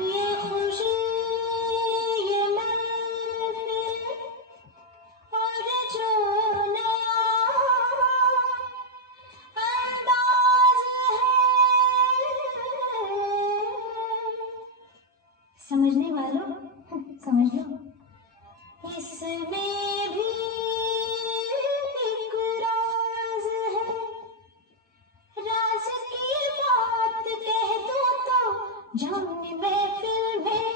ये खुशी ये महफिल और जो नया अंदाज है, समझने वालों समझ लो, इसमें भी एक राज है। राज की बात कह दूं तो जाने महफिल में,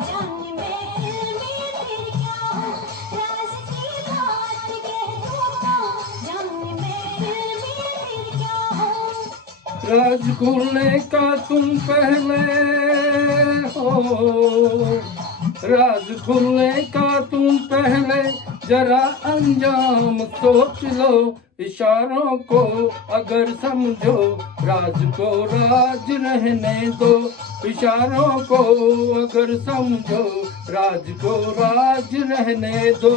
जाने महफिल में फिर क्या हो। राज की बात कह दूं तो जाने महफिल में फिर क्या हो। राज खोलने का तुम पहले हो, राज खुलने का तुम पहले जरा अंजाम सोच लो। इशारों को अगर समझो, राज को राज रहने दो। इशारों को अगर समझो, राज को राज रहने दो।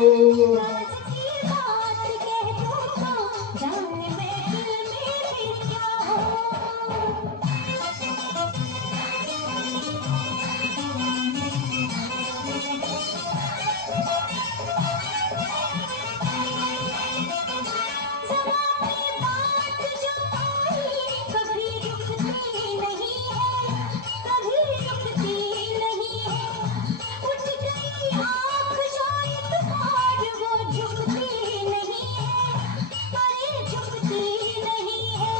राज की बात कह दूं तो जाने महफिल में फिर क्या हो। ज़माने बात जो आई कभी रुकती नहीं है, कभी रुकती नहीं है। उठ गई आँख जो एक बार वो झुकती नहीं है, अरे झुकती नहीं है।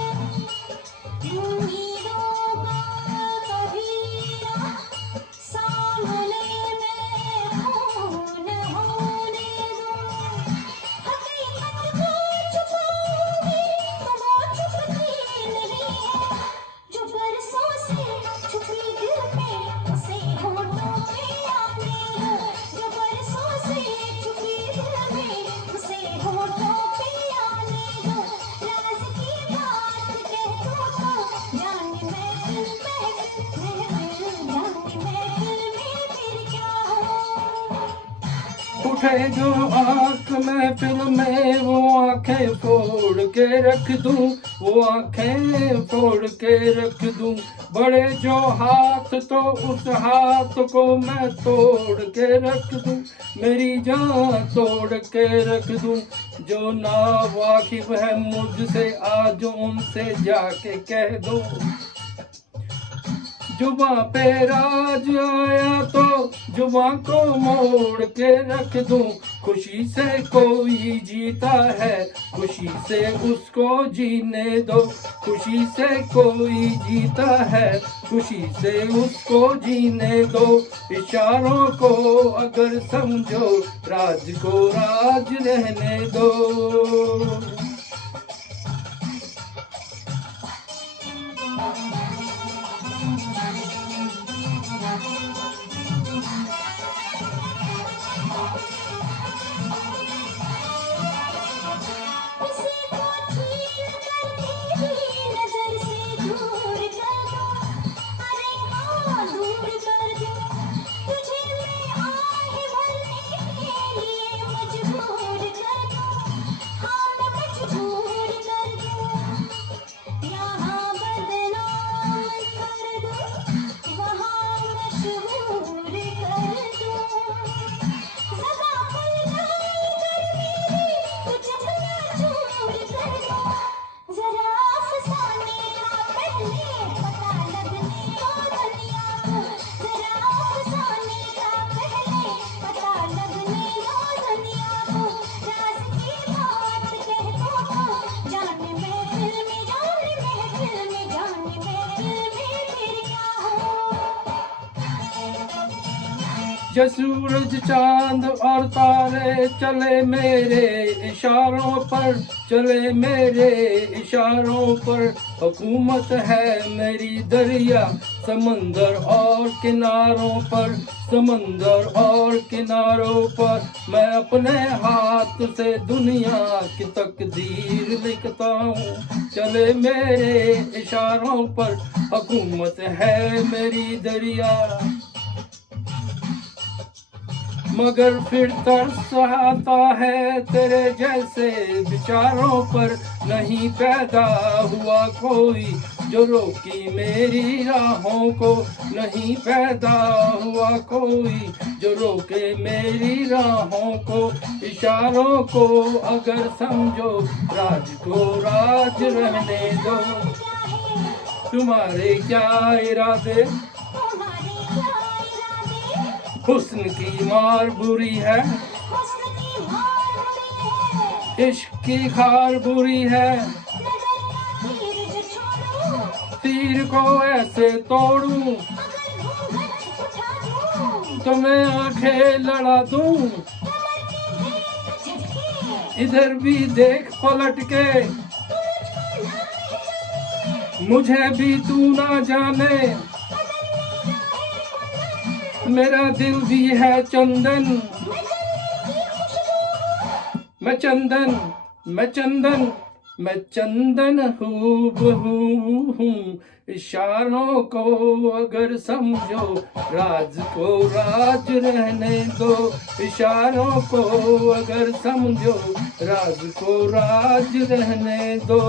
उम्मीदों का कबीरा सामने में खून होने दो। हकीकत को छुपाऊंगी तो वो छुपती नहीं है। जो बरसों से छुपी दिल में उसे होठों पे आने दो। जो बरसों से छुपी दिल में उसे होठों पे आने दो। राज की बात कह दूं तो जाने महफिल महफिल महफिल, जाने महफिल में फिर क्या हो। उठे जो आंख महफिल में वो आंखें फोड़ के रख दूं, वो आंखें फोड़ के रख दूं। बड़े जो हाथ तो उस हाथ को मैं तोड़ के रख दूं, मेरी जान तोड़ के रख दूं। जो ना वाकिफ है मुझसे आज उनसे जाके कह दूं। जुबां पे राज आया तो जुबां को मोड़ के रख दूं। खुशी से कोई जीता है, खुशी से उसको जीने दो। खुशी से कोई जीता है, खुशी से उसको जीने दो। इशारों को अगर समझो, राज को राज रहने दो। किसी को छीन कर तेरी नजर से दूर कर दूं, अरे हाँ दूर कर दूं। तुझे मैं आह भरने के लिए मजबूर कर दूं, हाँ मैं मजबूर कर दूं। यहाँ बदनाम कर दूं, वहाँ मशहूर कर दूं। ज़रा पल डाल कर मेरी कुछ अपना चूर कर दूं। ज़रा अफ़साने का पहले पता लगने दो दुनिया को। ज़रा अफ़साने का पहले पता लगने दो दुनिया को। राज की बात कह दूं तो जाने महफिल में, जाने महफिल में, जाने महफिल में फिर क्या हो। जो सूरज चांद और तारे चले मेरे इशारों पर, चले मेरे इशारों पर। हुकूमत है मेरी दरिया समंदर और किनारों पर, समंदर और किनारों पर। मैं अपने हाथ से दुनिया की तकदीर लिखता हूँ, चले मेरे इशारों पर। हुकूमत है मेरी दरिया, मगर फिर तरस आता है तेरे जैसे विचारों पर। नहीं पैदा हुआ कोई जो रोकी मेरी राहों को, नहीं पैदा हुआ कोई जो रोके मेरी राहों को। इशारों को अगर समझो, राज को राज रहने दो। तुम्हारे क्या इरादे, तुम्हारे क्या इरादे, हुस्न की मार बुरी है, हुस्न की मार बुरी है, इश्क की खार बुरी है। नजर का तीर जो छोड़ूं, तीर को ऐसे तोड़ूं, अगर घूंघट उठा दूं, तो मैं आंखें लड़ा दूं। कमर के देख झटके, इधर भी देख पलट के, तू मुझको ना नहीं जाने, मुझे भी तू ना जाने। बदन मेरा है कुंदन, मेरा दिल भी है चंदन, मैं चंदन की खुशबू हूँ, मैं चंदन, मैं चंदन, मैं चंदन हूबहू हूँ। इशारों को अगर समझो, राज को राज रहने दो। इशारों को अगर समझो, राज को राज रहने दो।